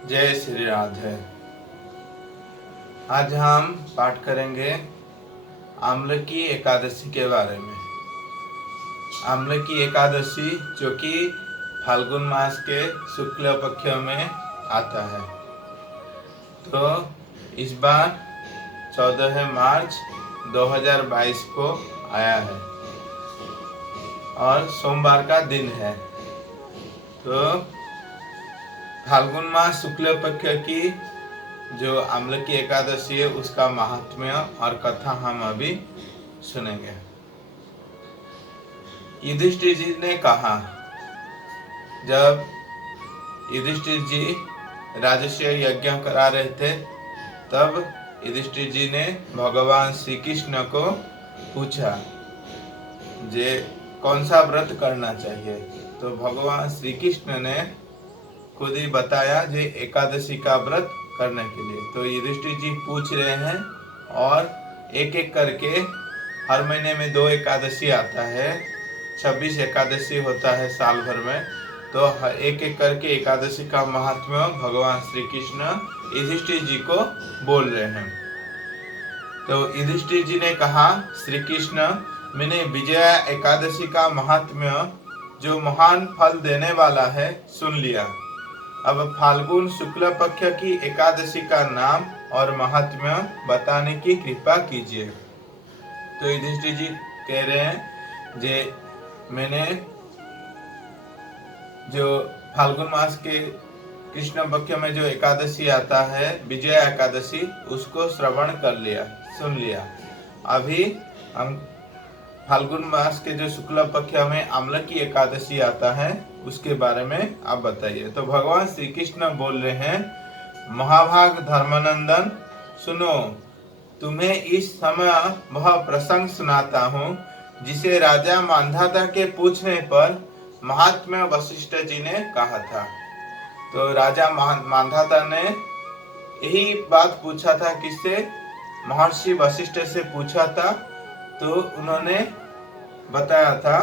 जय श्री राधे। आज हम पाठ करेंगे आम्लकी एकादशी के बारे में। आम्लकी एकादशी जो कि फाल्गुन मास के शुक्ल पक्ष में आता है। तो इस बार 14 मार्च 2022 को आया है और सोमवार का दिन है। तो फाल्गुन मास शुक्ल पक्ष की जो आम्लकी एकादशी है उसका महात्म्य और कथा हम अभी सुनेंगे। युधिष्ठिर जी ने कहा, जब युधिष्ठिर जी राजस्व यज्ञ करा रहे थे तब युधिष्ठिर जी ने भगवान श्री कृष्ण को पूछा जे कौन सा व्रत करना चाहिए। तो भगवान श्री कृष्ण ने खुद ही बताया जे एकादशी का व्रत करने के लिए। तो युधिष्ठिर जी पूछ रहे हैं और एक एक करके हर महीने में 2 एकादशी आता है, 26 एकादशी होता है साल भर में। तो एक एक करके एकादशी का महात्म्य भगवान श्री कृष्ण युधिष्ठिर जी को बोल रहे हैं। तो युधिष्ठिर जी ने कहा, श्री कृष्ण, मैंने विजया एकादशी का महात्म्य जो महान फल देने वाला है सुन लिया। अब फाल्गुन शुक्ल पक्ष की एकादशी का नाम और महात्म्य बताने की कृपा कीजिए। तो युधिष्ठिर जी कह रहे हैं जे मैंने जो फाल्गुन मास के कृष्ण पक्ष में जो एकादशी आता है विजया एकादशी, उसको श्रवण कर लिया, सुन लिया। अभी हम फाल्गुन मास के जो शुक्ल पक्ष में आम्लकी एकादशी आता है उसके बारे में आप बताइए। तो भगवान श्री कृष्ण बोल रहे हैं, महाभाग धर्मनंदन, सुनो, तुम्हें इस समय वह प्रसंग सुनाता हूँ जिसे राजा मांधाता के पूछने पर महात्मा वशिष्ठ जी ने कहा था। तो राजा मांधाता ने यही बात पूछा था, किससे? महर्षि वशिष्ठ से पूछा था। तो उन्होंने बताया था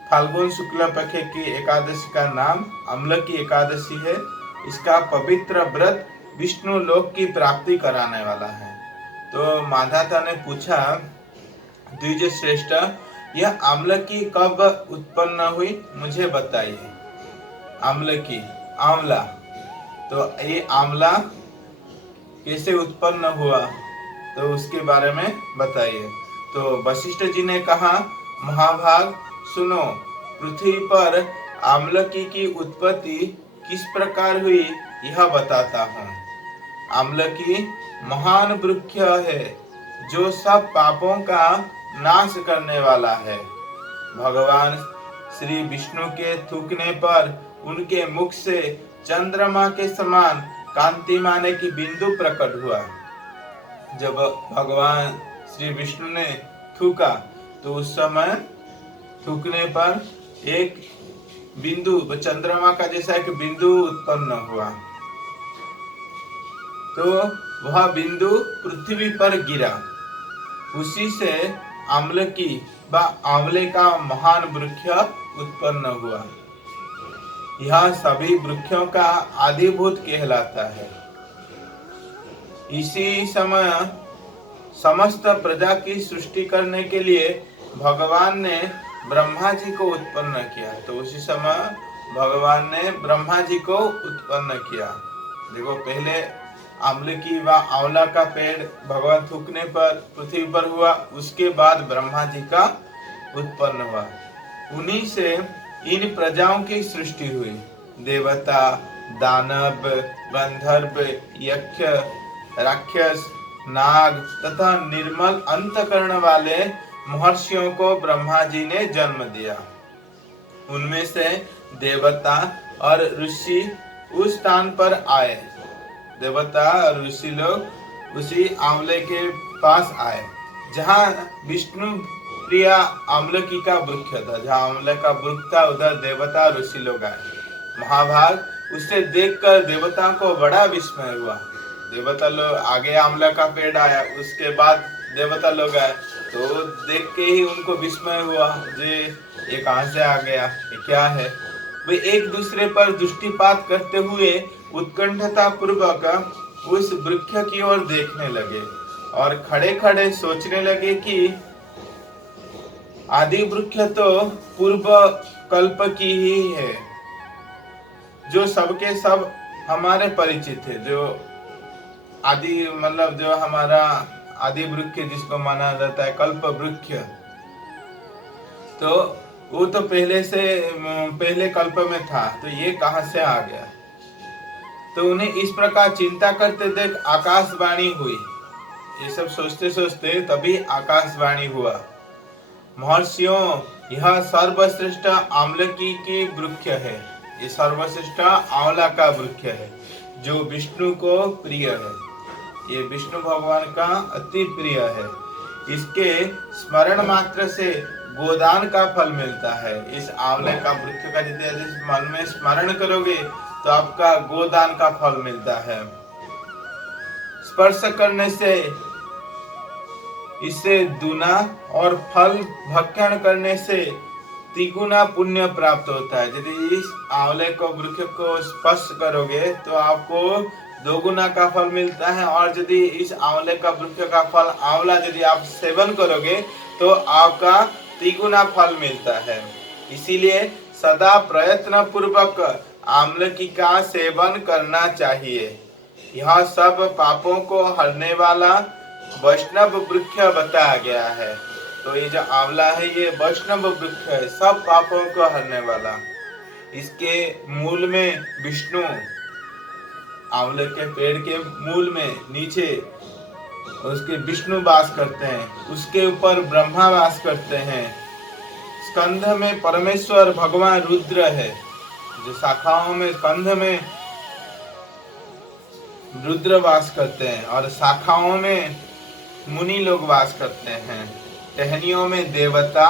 फाल्गुन शुक्ल पक्ष की एकादशी का नाम आम्लकी एकादशी है। इसका पवित्र व्रत विष्णु लोक की प्राप्ति कराने वाला है। तो मांधाता ने पूछा, द्विज श्रेष्ठ, यह आम्लकी कब उत्पन्न हुई, मुझे बताइए। आम्लकी, आंवला, तो ये आंवला कैसे उत्पन्न हुआ, तो उसके बारे में बताइए। तो वशिष्ठ जी ने कहा, महाभाग सुनो, पृथ्वी पर आम्लकी की उत्पत्ति किस प्रकार हुई यह बताता हूँ। आम्लकी महान वृक्ष है जो सब पापों का नाश करने वाला है। भगवान श्री विष्णु के थूकने पर उनके मुख से चंद्रमा के समान कांतिमान की बिंदु प्रकट हुआ। जब भगवान श्री विष्णु ने थूका तो उस समय थूकने पर एक बिंदु, चंद्रमा का जैसा एक बिंदु उत्पन्न हुआ। तो वह बिंदु पृथ्वी पर गिरा। उसी से आम्लकी व आंवले का महान वृक्ष उत्पन्न हुआ। यह सभी वृक्षों का आदिभूत कहलाता है। इसी समय समस्त प्रजा की सृष्टि करने के लिए भगवान ने ब्रह्मा जी को उत्पन्न किया। तो उसी समय भगवान ने ब्रह्मा जी को उत्पन्न किया। देखो, पहले आम्लकी व आंवला का पेड़ भगवान थूकने पर पृथ्वी पर हुआ, उसके बाद ब्रह्मा जी का उत्पन्न हुआ। उन्हीं से इन प्रजाओं की सृष्टि हुई। देवता, दानव, गंधर्व, यक्ष, राक्षस, नाग तथा निर्मल अंतकरण वाले महर्षियों को ब्रह्मा जी ने जन्म दिया। उनमें से देवता और ऋषि उस स्थान पर आए। देवता और ऋषि लोग उसी आंवले के पास आए जहाँ विष्णु प्रिया आम्लकी का वृक्ष था। जहाँ आंवले का वृक्ष था उधर देवता ऋषि लोग आए। महाभाग, उसे देखकर देवता को बड़ा विस्मय हुआ। देवता लोग आगे आंवला का पेड़ आया, उसके बाद देवता लोग आए, तो देख के ही उनको विस्मय हुआ जे ये कहाँ से आ गया, ये क्या है। वे एक दूसरे पर दृष्टिपात करते हुए उत्कंठता पूर्वक उस वृक्ष की ओर देखने लगे और खड़े खड़े सोचने लगे कि आदि वृक्ष तो पूर्व कल्प की ही है, जो सबके सब हमारे परिचित है। जो आदि मतलब जो हमारा आदि वृक्ष जिसको माना जाता है कल्प वृक्ष, तो वो तो पहले कल्प में था, तो ये कहां से आ गया। तो उन्हें इस प्रकार चिंता करते देख आकाशवाणी हुई। ये सब सोचते सोचते तभी आकाशवाणी हुआ, महर्षियों, यह सर्वश्रेष्ठ आमलकी की वृक्ष है। ये सर्वश्रेष्ठ आंवला का वृक्ष है जो विष्णु को प्रिय है। ये विष्णु भगवान का अति प्रिय है। इसके स्मरण मात्र से गोदान का फल मिलता है। इस आंवले का वृक्ष का यदि मन में स्मरण करोगे तो आपका गोदान का फल मिलता है। स्पर्श करने से इससे दुना और फल भक्षण करने से तिगुना पुण्य प्राप्त होता है। यदि इस आंवले को वृक्ष को स्पर्श करोगे तो आपको 2 गुना का फल मिलता है, और यदि इस आंवले का वृक्ष का फल आंवला यदि आप सेवन करोगे तो आपका 3 गुना फल मिलता है। इसीलिए सदा प्रयत्न पूर्वक आमलकी का सेवन करना चाहिए। यह सब पापों को हरने वाला वैष्णव वृक्ष बताया गया है। तो ये जो आंवला है ये वैष्णव वृक्ष है, सब पापों को हरने वाला। इसके मूल में विष्णु, आंवले के पेड़ के मूल में नीचे उसके विष्णु वास करते हैं, उसके ऊपर ब्रह्मा वास करते हैं। स्कंध में परमेश्वर भगवान रुद्र है। जो शाखाओं में स्कंध में रुद्र वास करते हैं और शाखाओं में मुनि लोग वास करते हैं। टहनियों में देवता,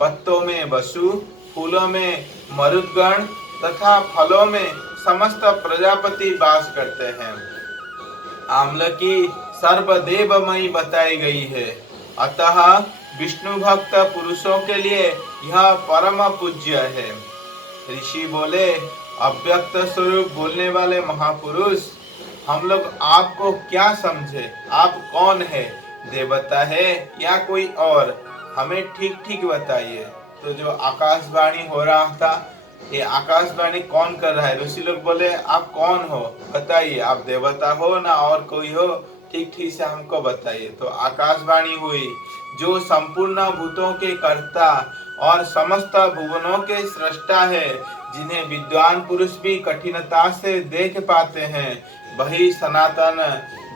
पत्तों में वसु, फूलों में मरुदगण तथा फलों में समस्त प्रजापति वास करते हैं। आमलकी सर्वदेवमयी बताई गई है, अतः विष्णु भक्त पुरुषों के लिए यह परम पूज्य है। ऋषि बोले, अव्यक्त स्वरूप बोलने वाले महापुरुष, हम लोग आपको क्या समझे, आप कौन है, देवता है या कोई और, हमें ठीक ठीक बताइए। तो जो आकाशवाणी हो रहा था, ये आकाशवाणी कौन कर रहा है? ऋषि लोग बोले, आप कौन हो, बताइए, आप देवता हो ना और कोई हो, ठीक ठीक से हमको बताइए। तो आकाशवाणी हुई, जो संपूर्ण भूतों के कर्ता और समस्त भुवनों के सृष्टा है, जिन्हें विद्वान पुरुष भी कठिनता से देख पाते हैं, वही सनातन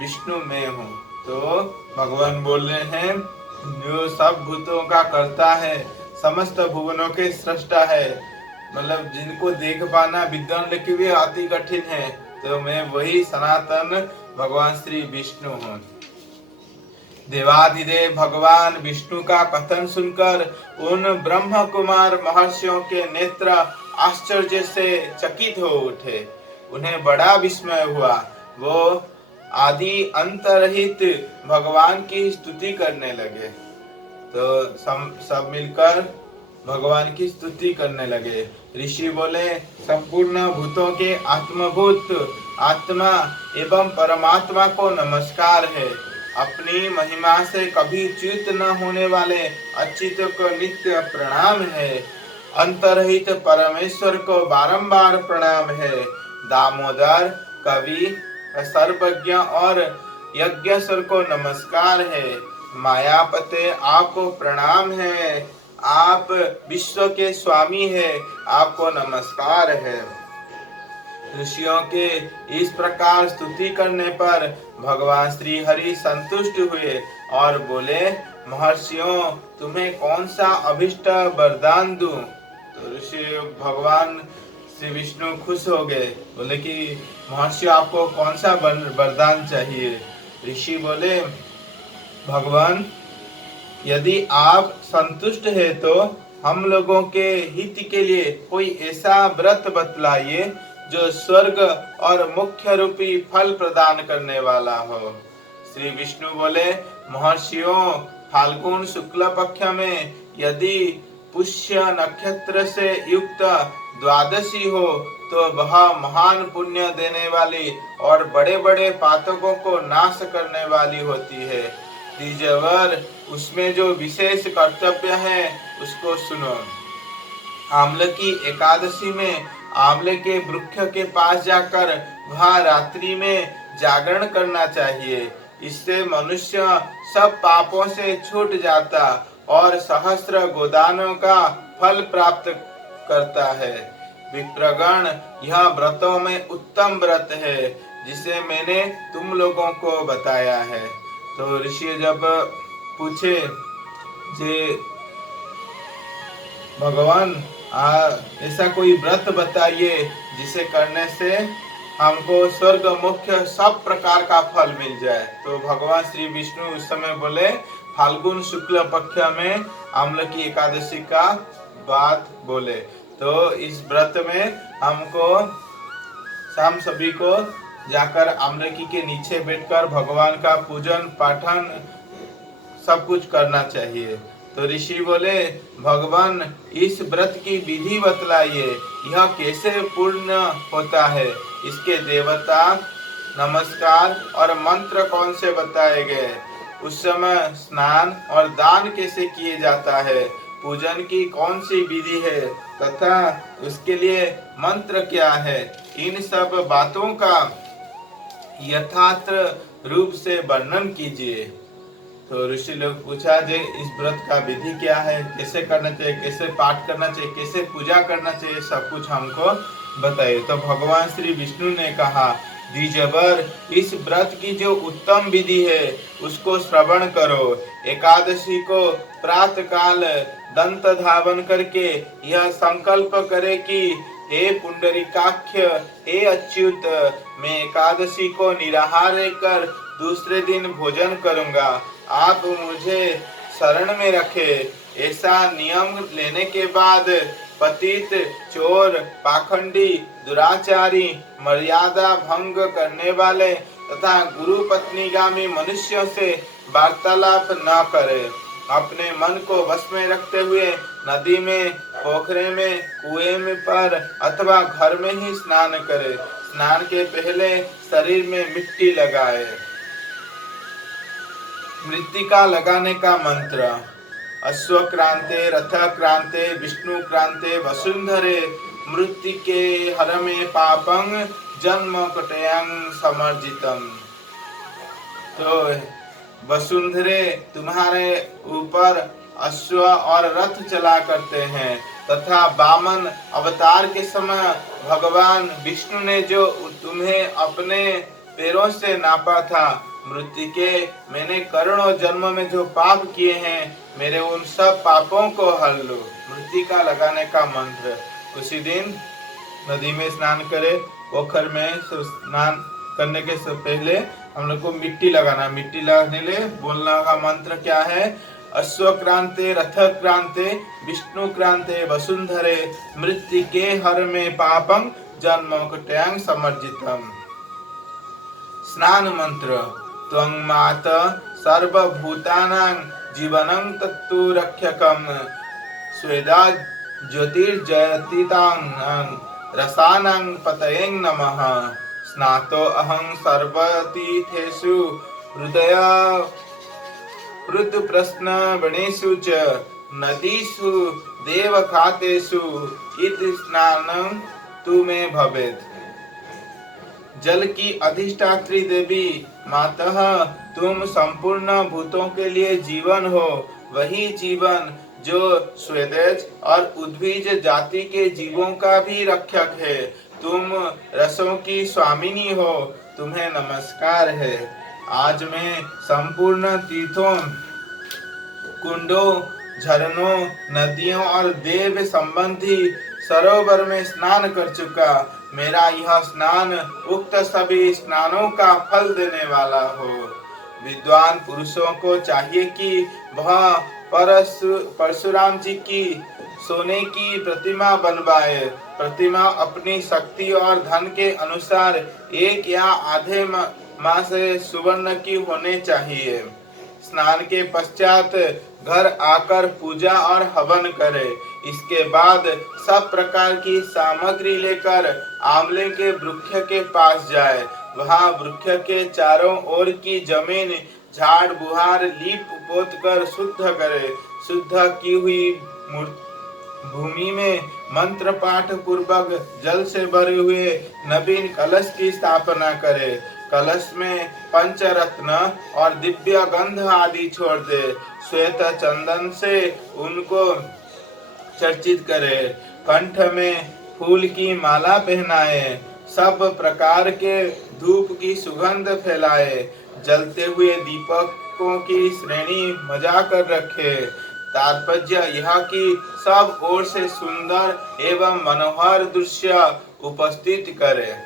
विष्णु में हूँ। तो भगवान बोल रहे हैं, जो सब भूतों का कर्ता है, समस्त भुवनों के सृष्टा है, मतलब जिनको देख पाना विद्वान लोग के भी अति कठिन है, तो मैं वही सनातन भगवान श्री विष्णु हूँ। देवाधिदेव भगवान विष्णु का कथन सुनकर उन ब्रह्म कुमार महर्षियों के नेत्र आश्चर्य से चकित हो उठे। उन्हें बड़ा विस्मय हुआ। वो आदि अंत रहित भगवान की स्तुति करने लगे। तो सब मिलकर भगवान की स्तुति करने लगे। ऋषि बोले, संपूर्ण भूतों के आत्मभूत आत्मा एवं परमात्मा को नमस्कार है। अपनी महिमा से कभी च्युत न होने वाले अच्युत को नित्य प्रणाम है। अंतरहित परमेश्वर को बारंबार प्रणाम है। दामोदर, कवि, सर्वज्ञ और यज्ञेश्वर को नमस्कार है। मायापते, आपको प्रणाम है। आप विश्व के स्वामी है, आपको नमस्कार है। ऋषियों के इस प्रकार स्तुति करने पर भगवान श्री हरि संतुष्ट हुए और बोले, महर्षियों, तुम्हें कौन सा अभिष्ट वरदान दूं? तो ऋषि भगवान श्री विष्णु खुश हो गए, बोले कि महर्षि, आपको कौन सा वरदान चाहिए? ऋषि बोले, भगवान, यदि आप संतुष्ट है तो हम लोगों के हित के लिए कोई ऐसा व्रत बतलाइए जो स्वर्ग और मुख्य रूपी फल प्रदान करने वाला हो। श्री विष्णु बोले, महर्षियों, फाल्गुन शुक्ल पक्ष में यदि पुष्य नक्षत्र से युक्त द्वादशी हो तो वह महान पुण्य देने वाली और बड़े बड़े पातकों को नाश करने वाली होती है। तीजवर उसमें जो विशेष कर्तव्य है उसको सुनो। आम्ल की एकादशी में आंवले के वृक्ष के पास जाकर वह रात्रि में जागरण करना चाहिए। इससे मनुष्य सब पापों से छूट जाता और सहस्र गोदानों का फल प्राप्त करता है। विप्रगण, यह व्रतों में उत्तम व्रत है जिसे मैंने तुम लोगों को बताया है। तो ऋषि जब पूछे जे भगवान ऐसा कोई व्रत बताइए जिसे करने से हमको स्वर्ग मुख्य सब प्रकार का फल मिल जाए। तो भगवान श्री विष्णु उस समय बोले फाल्गुन शुक्ल पक्ष में आम्ल की एकादशी का बात बोले। तो इस व्रत में हमको शाम सभी को जाकर आम्रकी के नीचे बैठकर भगवान का पूजन पाठन सब कुछ करना चाहिए। तो ऋषि बोले भगवान इस व्रत की विधि बतलाइए, यह कैसे पूर्ण होता है, इसके देवता नमस्कार और मंत्र कौन से बताए गए, उस समय स्नान और दान कैसे किए जाता है, पूजन की कौन सी विधि है तथा उसके लिए मंत्र क्या है, इन सब बातों का यथार्थ रूप से वर्णन कीजिए। तो ऋषि लोग पूछा जे इस व्रत का विधि क्या है, कैसे करना चाहिए, कैसे पाठ करना चाहिए, कैसे पूजा करना चाहिए, सब कुछ हमको बताइए। तो भगवान श्री विष्णु ने कहा द्विजवर, इस व्रत की जो उत्तम विधि है उसको श्रवण करो। एकादशी को प्रातः काल दंत धावन करके यह संकल्प करे कि हे पुंडरीकाक्ष, हे अच्युत, मैं एकादशी को निराहार रहकर दूसरे दिन भोजन करूंगा, आप मुझे शरण में रखे। ऐसा नियम लेने के बाद पतित, चोर, पाखंडी, दुराचारी, मर्यादा भंग करने वाले तथा गुरु पत्नीगामी मनुष्यों से वार्तालाप न करे। अपने मन को वश में रखते हुए नदी में, पोखरे में, कुएं में पर अथवा घर में ही स्नान करे। स्नान के पहले शरीर में मिट्टी लगाए। मृत्तिका लगाने का मंत्र। अश्व क्रांते, रथ क्रांते, विष्णु क्रांते, वसुंधरे, मृत्तिके हरमे पापं, जन्म कटयं समर्जितम। तो वसुंधरे तुम्हारे ऊपर अश्व और रथ चला करते हैं तथा वामन अवतार के समय भगवान विष्णु ने जो तुम्हें अपने पैरों से नापा था, मृत्तिके, मैंने करोड़ों जन्म में जो पाप किए हैं मेरे उन सब पापों को हर लो। मृत्तिका लगाने का मंत्र। उसी दिन नदी में स्नान करे, पोखर में स्नान करने के पहले हम लोग को मिट्टी लगाना। मिट्टी लगाने ले बोलना का मंत्र क्या है? अश्व क्रांते, रथ क्रांते, विष्णु क्रांते, वसुंधरे, मृत्तिके हर में पापं, जन्म कटयं समर्जितम। स्नान मंत्र। त्वं माता सर्वभूतानां जीवनं तत्तु रक्षकं, स्वेदा ज्योतिर्जयतीतां रसानां पतये नमः। स्नातो अहं सर्वतीर्थेषु हृदय प्रश्न वनेषु च नदीषु देवखातेषु इति स्नानं तु मे भवेत्। जल की अधिष्ठात्री देवी मातः, तुम संपूर्ण भूतों के लिए जीवन हो। वही जीवन जो स्वेदेज और उद्भिज जाति के जीवों का भी रक्षक है। तुम रसों की स्वामिनी हो, तुम्हें नमस्कार है। आज मैं संपूर्ण तीर्थों, कुंडों, झरनों, नदियों और देव संबंधी सरोवर में स्नान कर चुका। मेरा यह स्नान उक्त सभी स्नानों का फल देने वाला हो। विद्वान पुरुषों को चाहिए कि वह परशुराम जी की सोने की प्रतिमा बनवाए। प्रतिमा अपनी शक्ति और धन के अनुसार 1 या आधे मास सुवर्ण की होने चाहिए। स्नान के पश्चात घर आकर पूजा और हवन करे। इसके बाद सब प्रकार की सामग्री लेकर आंवले के वृक्ष के पास जाए। वहां वृक्ष के चारों ओर की जमीन झाड़ बुहार लीप पोत कर शुद्ध करे। शुद्ध की हुई भूमि में मंत्र पाठ पूर्वक जल से भरे हुए नवीन कलश की स्थापना करे। कलश में पंचरत्न और दिव्य गंध आदि छोड़ दे। श्वेत चंदन से उनको चर्चित करे। कंठ में फूल की माला पहनाए। सब प्रकार के धूप की सुगंध फैलाए। जलते हुए दीपकों की श्रेणी मजा कर रखे। तात्पर्य यह कि सब ओर से सुंदर एवं मनोहर दृश्य उपस्थित करे।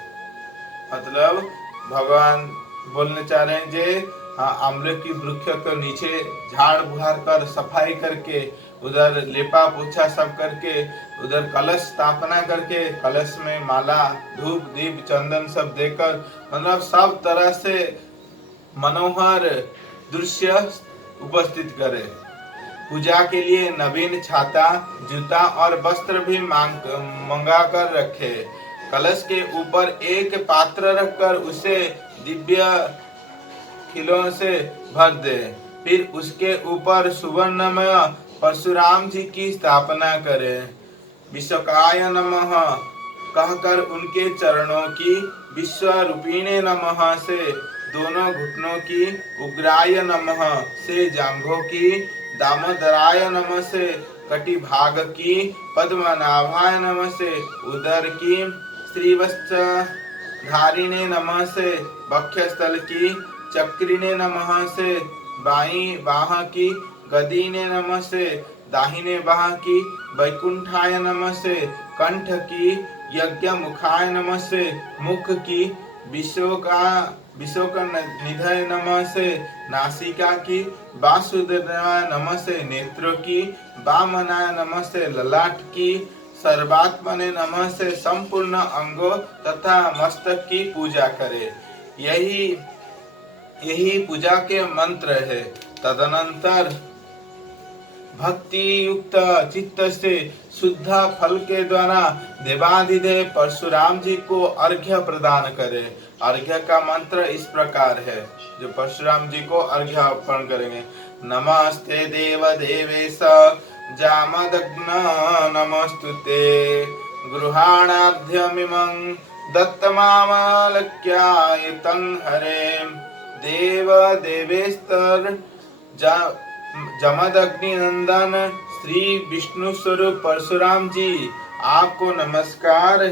मतलब भगवान बोलने चाह रहे हैं जे आंवले की वृक्ष के नीचे झाड़ बुहार कर सफाई करके उधर लेपा पोछा सब करके उधर कलश स्थापना करके कलश में माला धूप दीप चंदन सब देकर मतलब सब तरह से मनोहर दृश्य उपस्थित करे। पूजा के लिए नवीन छाता जूता और वस्त्र भी मंगा कर रखे। कलश के ऊपर एक पात्र रखकर उसे दिव्य खिलों से भर दे। फिर उसके ऊपर सुवर्णमय परशुराम जी की स्थापना करे। विश्वकाय नमः कहकर उनके चरणों की, विश्वरूपिणे नमः से दोनों घुटनों की, उग्राय नमः से जांघों की, दामोदराय नमः से कटी भाग की, पद्मनाभाय नमः से उदर की, श्रीवत्सधारिणे नमः से वक्षस्थल की, चक्रिणे नमः से बाईं बाह की, गदीने नमः से दाहिने बाह की, वैकुंठाय नमः से कंठ की, यज्ञ मुखाय नमः से मुख की, विशोक निधय नमः से नासिका की, वासुदेवाय नमः से नेत्रों की, वामनाय नमः से ललाट की, सर्वात्मने नमः से संपूर्ण अंगों तथा मस्तक की पूजा करे। यही पूजा के मंत्र है। तदनंतर भक्ति युक्त चित्त से शुद्ध फल के द्वारा देवाधिदेव परशुराम जी को अर्घ्य प्रदान करे। अर्घ्य का मंत्र इस प्रकार है जो परशुराम जी को अर्घ्य अर्पण करेंगे। नमस्ते देव देवेश जामदग्न नमस्तुते गृहाणार्ध्यमिमं दत्तमामलक्यायतं हरे। देव देवेस्तर जमदग्नि नंदन श्री विष्णु स्वरूप परशुराम जी आपको नमस्कार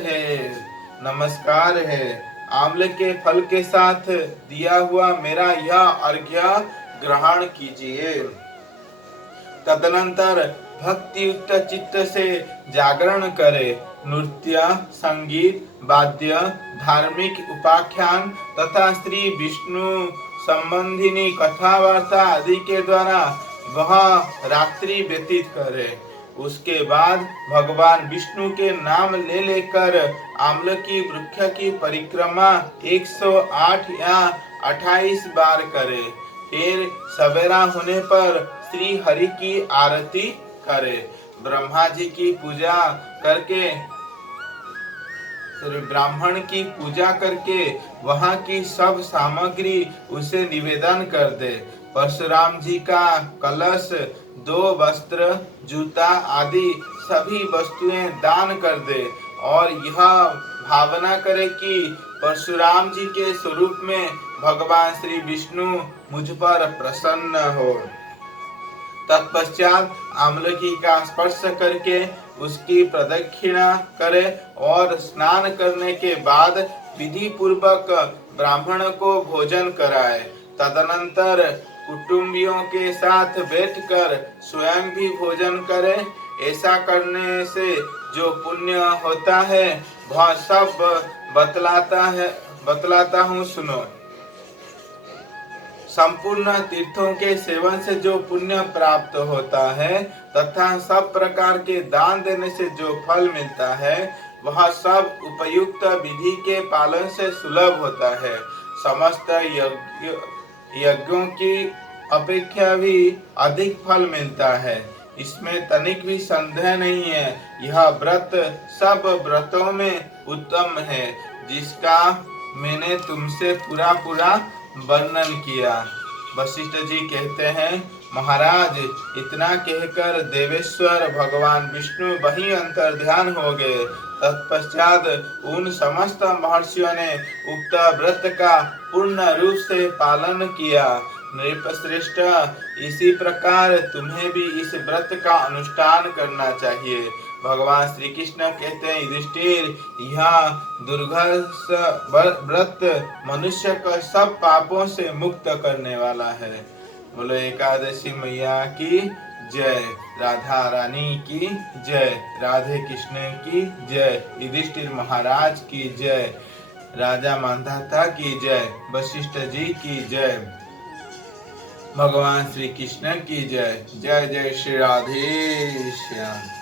है। आंवले के फल के साथ दिया हुआ मेरा यह अर्घ्य ग्रहण कीजिए। तदनंतर भक्ति युक्त चित्त से जागरण करे। नृत्य संगीत वाद्य धार्मिक उपाख्यान तथा श्री विष्णु संबंधिनी कथा वार्ता आदि के द्वारा वह रात्रि व्यतीत करे। उसके बाद भगवान विष्णु के नाम ले लेकर आंवले की वृक्ष की परिक्रमा 108 या 28 बार करे। फिर सवेरा होने पर श्री हरि की आरती करे। ब्रह्मा जी की पूजा करके ब्राह्मण की पूजा करके वहाँ की सब सामग्री उसे निवेदन कर दे। परशुराम जी का कलश 2 वस्त्र जूता आदि सभी वस्तुएं दान कर दे और यह भावना करे कि परशुराम जी के स्वरूप में भगवान श्री विष्णु मुझ पर प्रसन्न हो। तत्पश्चात आमलकी का स्पर्श करके उसकी प्रदक्षिणा करे और स्नान करने के बाद विधि पूर्वक ब्राह्मण को भोजन कराए। तदनंतर कुटुंबियों के साथ बैठकर स्वयं भी भोजन करे। ऐसा करने से जो पुण्य होता है वह सब बतलाता हूँ सुनो। संपूर्ण तीर्थों के सेवन से जो पुण्य प्राप्त होता है तथा सब प्रकार के दान देने से जो फल मिलता है वह सब उपयुक्त विधि के पालन से सुलभ होता है। समस्त यज्ञों की अपेक्षा भी अधिक फल मिलता है, इसमें तनिक भी संदेह नहीं है। यह व्रत सब व्रतों में उत्तम है, जिसका मैंने तुमसे पूरा वर्णन किया। वशिष्ठ जी कहते हैं, महाराज, इतना कहकर देवेश्वर भगवान विष्णु वहीं अंतर्ध्यान हो गए। तत्पश्चात उन समस्त महर्षियों ने उक्त व्रत का पूर्ण रूप से पालन किया। नृपश्रेष्ठ, इसी प्रकार तुम्हें भी इस व्रत का अनुष्ठान करना चाहिए। भगवान श्री कृष्ण कहते हैं, युधिष्ठिर, यह दुर्घर्ष व्रत मनुष्य को सब पापों से मुक्त करने वाला है। बोलो एकादशी मैया की जय, राधा रानी की जय, राधे कृष्ण की जय, युधिष्ठिर महाराज की जय, राजा मांधाता की जय, वशिष्ठ जी की जय, भगवान श्री कृष्ण की जय। जय जय श्री राधे श्याम।